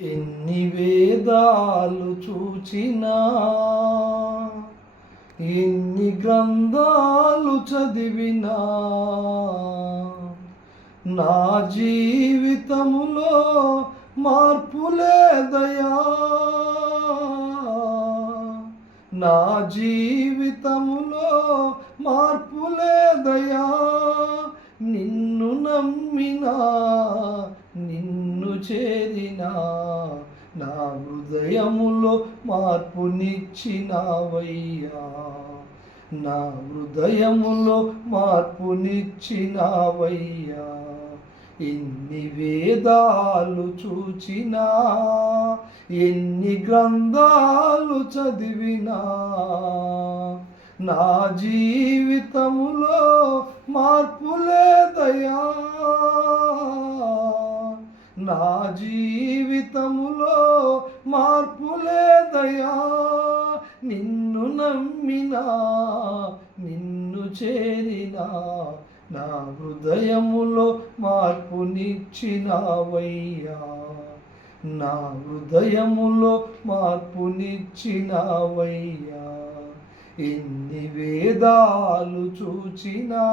ఎన్ని వేదాలు చూచినా, ఎన్ని గ్రంథాలు చదివినా, నా జీవితములో మార్పు లేదయా. నా జీవితములో మార్పు లేదయా. నిన్ను నమ్మినా, నిన్ను చేరినా, నా హృదయములో మార్పునిచ్చినావయ్యా. నా హృదయములో మార్పునిచ్చినావయ్యా. ఎన్ని వేదాలు చూచినా, ఎన్ని గ్రంథాలు చదివినా, నా జీవితములో మార్పు లేదయా. నా జీవితములో మార్పు లేదయా. నిన్ను నమ్మినా, నిన్ను చేరినా, నా హృదయములో మార్పునిచ్చినావయ్యా. నా హృదయములో మార్పునిచ్చినావయ్యా. ఎన్ని వేదాలు చూచినా,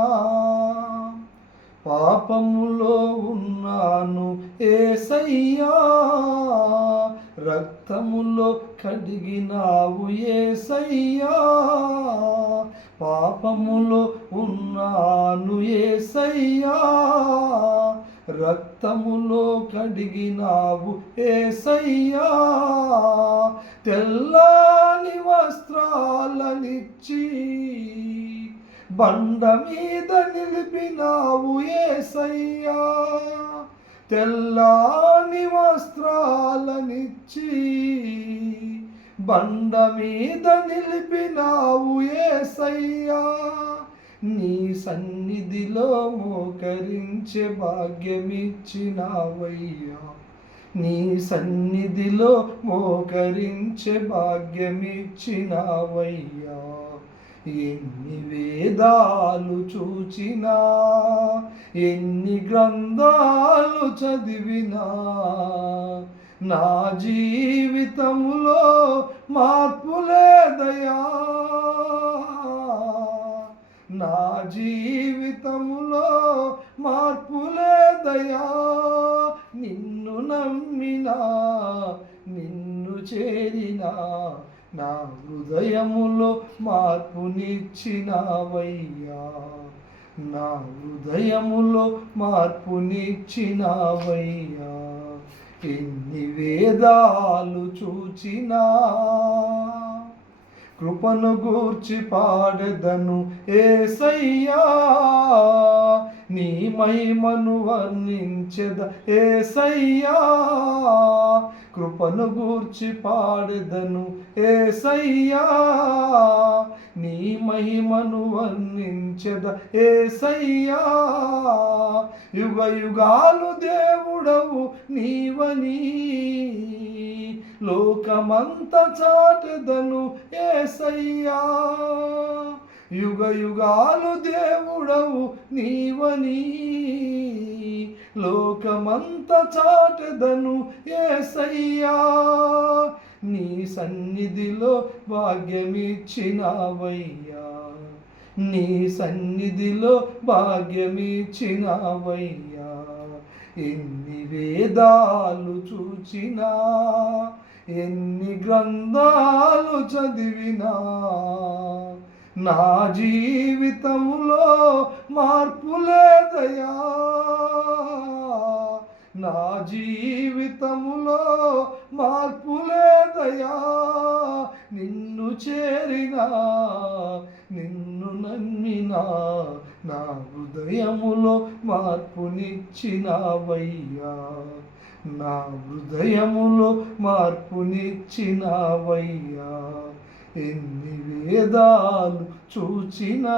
పాపములో ఉన్నాను యేసయ్యా. రక్తములో కడిగినావు యేసయ్యా. పాపములో ఉన్నాను యేసయ్యా. రక్తములో కడిగినావు యేసయ్యా. తెల్లని వస్త్రాలనిచ్చి బండ మీద నిలిపినావు యేసయ్యా. తెల్లని వస్త్రాలనిచ్చి బండ మీద నిలిపినావు యేసయ్యా. నీ సన్నిధిలో మోకరించే భాగ్యమిచ్చినావయ్యా. నీ సన్నిధిలో మోకరించే భాగ్యమిచ్చినావయ్యా. ఎన్ని వేదాలు చూచినా, ఎన్ని గ్రంథాలు చదివినా, నా జీవితములో మార్పు లేదయా. నా జీవితములో మార్పు లేదయా. నిన్ను నమ్మినా, నిన్ను చేరినా, నా హృదయములో మార్పునిచ్చినావయ్యా. నా హృదయములో మార్పునిచ్చినావయ్యా. ఎన్ని వేదాలు చూచినా, కృపను గూర్చి పాడెదను యేసయ్యా. నీ మహిమను వర్ణించెద యేసయ్యా. కృపను గూర్చి పాడెదను యేసయ్యా. నీ మహిమను వర్ణించెద యేసయ్యా. యుగ యుగాలు దేవుడవు నీవని లోకమంత చాటెదను యేసయ్యా. యుగ యుగాలు దేవుడవు నీవని లోకమంత చాటెదను యేసయ్యా. నీ సన్నిధిలో భాగ్యమిచ్చినావయ్యా. నీ సన్నిధిలో భాగ్యమిచ్చినావయ్యా. ఎన్ని వేదాలు చూచినా, ఎన్ని గ్రంథాలు చదివినా, నా జీవితములో మార్పు లేదయా. నా జీవితములో మార్పు లేదయా. నిన్ను చేరినా, నిన్ను నమ్మినా, నా హృదయములో మార్పునిచ్చినావయ్యా. నా హృదయములో మార్పునిచ్చినావయ్యా. ఎన్ని వేదాలు చూచినా.